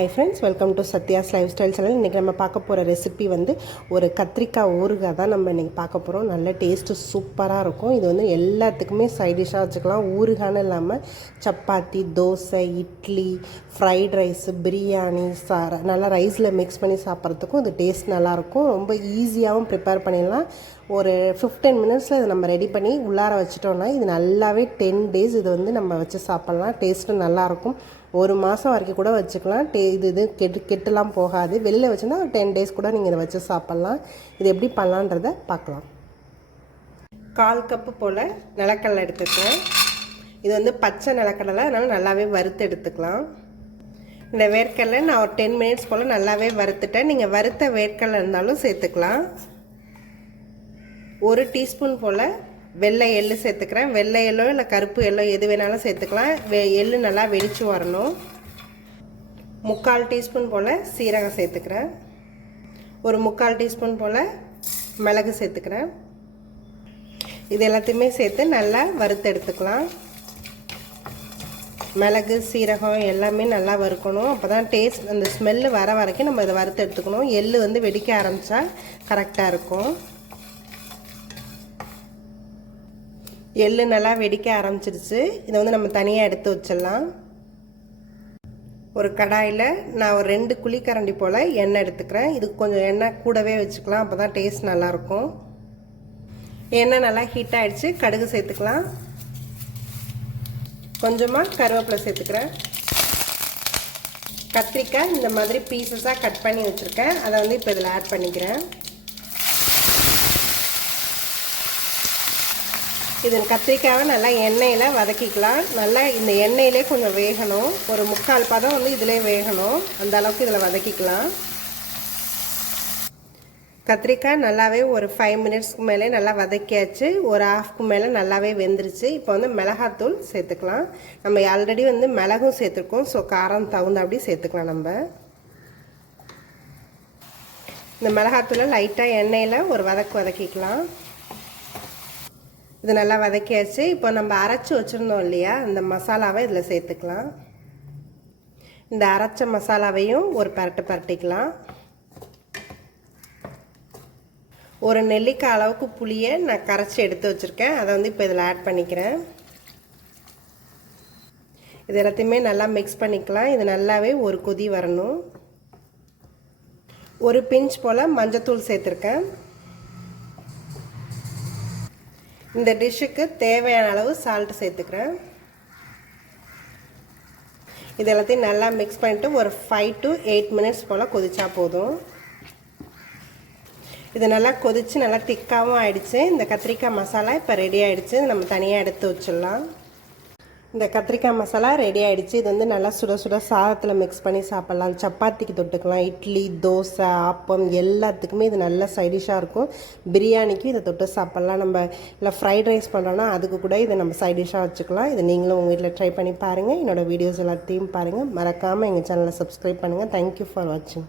Hi friends, welcome to Sathya's life style channel. இன்றைக்கி நம்ம பார்க்க போகிற ரெசிபி வந்து ஒரு கத்திரிக்காய் ஊறுகாய் தான் நம்ம இன்றைக்கி பார்க்க போகிறோம். நல்ல டேஸ்ட்டு சூப்பராக இருக்கும். இது வந்து எல்லாத்துக்குமே சைட் டிஷ்ஷாக வச்சுக்கலாம். ஊறுகான்னு இல்லாமல் சப்பாத்தி, தோசை, இட்லி, ஃப்ரைட் ரைஸு, பிரியாணி, நல்லா ரைஸில் மிக்ஸ் பண்ணி சாப்பிட்றதுக்கும் இது டேஸ்ட் நல்லாயிருக்கும். ரொம்ப ஈஸியாகவும் ப்ரிப்பேர் பண்ணிடலாம். ஒரு 15 மினிட்ஸில் இதை நம்ம ரெடி பண்ணி உள்ளார வச்சிட்டோன்னா இது நல்லாவே 10 days இது வந்து நம்ம வச்சு சாப்பிட்லாம். டேஸ்ட்டு நல்லாயிருக்கும். ஒரு மாதம் வரைக்கும் கூட வச்சுக்கலாம். இது கெட்டுலாம் போகாது. வெளியில் வச்சுன்னா 10 days கூட நீங்கள் இதை வச்சு சாப்பிட்லாம். இது எப்படி பண்ணலான்றதை பார்க்கலாம். 1/4 கப்பு போல் நிலக்கடலை எடுத்துக்கலாம். இது வந்து பச்சை நிலக்கடலை, அதனால் நல்லாவே வறுத்து எடுத்துக்கலாம். இந்த வேர்க்கடலை நான் ஒரு 10 minutes போல் நல்லாவே வறுத்துட்டேன். நீங்கள் வறுத்த வேர்க்கடலை இருந்தாலும் சேர்த்துக்கலாம். 1 டீஸ்பூன் போல் வெள்ளை எள்ளு சேர்த்துக்கிறேன். வெள்ளை எள்ளோ இல்லை கருப்பு எள்ளோ எது வேணாலும் சேர்த்துக்கலாம். எள்ளு நல்லா வெடித்து வரணும். 3/4 டீஸ்பூன் போல் சீரகம் சேர்த்துக்கிறேன். ஒரு 3/4 டீஸ்பூன் போல் மிளகு சேர்த்துக்கிறேன். இது எல்லாத்தையுமே சேர்த்து நல்லா வறுத்து எடுத்துக்கலாம். மிளகு, சீரகம் எல்லாமே நல்லா வறுக்கணும். அப்போ தான் டேஸ்ட், அந்த ஸ்மெல்லு வர வரைக்கும் நம்ம இதை வறுத்து எடுத்துக்கணும். எள்ளு வந்து வெடிக்க ஆரம்பித்தா கரெக்டாக இருக்கும். எள்ளு நல்லா வெடிக்க ஆரம்பிச்சிருச்சு. இதை வந்து நம்ம தனியாக எடுத்து வச்சிடலாம். ஒரு கடாயில் நான் ஒரு 2 குழிக்கரண்டி போல் எண்ணெய் எடுத்துக்கிறேன். இதுக்கு கொஞ்சம் எண்ணெய் கூடவே வச்சுக்கலாம், அப்போ தான் டேஸ்ட் நல்லாயிருக்கும். எண்ணெய் நல்லா ஹீட் ஆகிடுச்சு. கடுகு சேர்த்துக்கலாம். கொஞ்சமாக கருவேப்பிலை சேர்த்துக்கிறேன். கத்திரிக்காய் இந்த மாதிரி பீசஸாக கட் பண்ணி வச்சுருக்கேன், அதை வந்து இப்போ இதில் ஆட் பண்ணிக்கிறேன். இது கத்திரிக்காயை நல்லா எண்ணெயில் வதக்கிக்கலாம். நல்லா இந்த எண்ணெயிலே கொஞ்சம் வேகணும். ஒரு 3/4 பதம் வந்து இதிலே வேகணும். அந்த அளவுக்கு இதில் வதக்கிக்கலாம். கத்திரிக்காய் நல்லாவே ஒரு 5 மினிட்ஸ்க்கு மேலே நல்லா வதக்கியாச்சு. ஒரு ஹாஃப்க்கு மேலே நல்லாவே வெந்துருச்சு. இப்போ வந்து மிளகாத்தூள் சேர்த்துக்கலாம். நம்ம ஆல்ரெடி வந்து மிளகும் சேர்த்துருக்கோம், ஸோ காரம் தகுந்தாப்படி சேர்த்துக்கலாம். நம்ம இந்த மிளகாத்தூளை லைட்டாக எண்ணெயில் ஒரு வதக்கிக்கலாம். இது நல்லா வதக்கியாச்சு. இப்போ நம்ம அரைச்சி வச்சுருந்தோம் இல்லையா, அந்த மசாலாவை இதில் சேர்த்துக்கலாம். இந்த அரைச்ச மசாலாவையும் ஒரு பரட்டிக்கலாம். ஒரு நெல்லிக்காய் அளவுக்கு புளியை நான் கரைச்சி எடுத்து வச்சுருக்கேன், அதை வந்து இப்போ இதில் ஆட் பண்ணிக்கிறேன். இது எல்லாத்தையுமே நல்லா மிக்ஸ் பண்ணிக்கலாம். இது நல்லாவே ஒரு கொதி வரணும். ஒரு பிஞ்ச் போல் மஞ்சத்தூள் சேர்த்துருக்கேன். இந்த டிஷ்ஷுக்கு தேவையான அளவு சால்ட் சேர்த்துக்கிறேன். இது எல்லாத்தையும் நல்லா மிக்ஸ் பண்ணிவிட்டு ஒரு 5 to 8 minutes போல் கொதிச்சா போதும். இது நல்லா கொதித்து நல்லா திக்காகவும் ஆகிடுச்சு. இந்த கத்திரிக்காய் மசாலா இப்போ ரெடி ஆகிடுச்சு. நம்ம தனியாக எடுத்து வச்சிடலாம். இந்த கத்திரிக்காய் மசாலா ரெடி ஆகிடுச்சு. இது வந்து நல்லா சுட சுட சாதத்தில் மிக்ஸ் பண்ணி சாப்பிட்லாம். சப்பாத்திக்கு தொட்டுக்கலாம். இட்லி, தோசை, ஆப்பம் எல்லாத்துக்குமே இது நல்ல சைடிஷாக இருக்கும். பிரியாணிக்கும் இதை தொட்டு சாப்பிட்லாம். நம்ம இல்லை ஃப்ரைட் ரைஸ் பண்ணுறோன்னா அதுக்கு கூட இதை நம்ம சைடிஷாக வச்சுக்கலாம். இது நீங்களும் உங்கள் வீட்டில் ட்ரை பண்ணி பாருங்கள். என்னோடய வீடியோஸ் எல்லாத்தையும் பாருங்கள். மறக்காமல் எங்கள் சேனலை சப்ஸ்கிரைப் பண்ணுங்கள். தேங்க்யூ ஃபார் வாட்சிங்.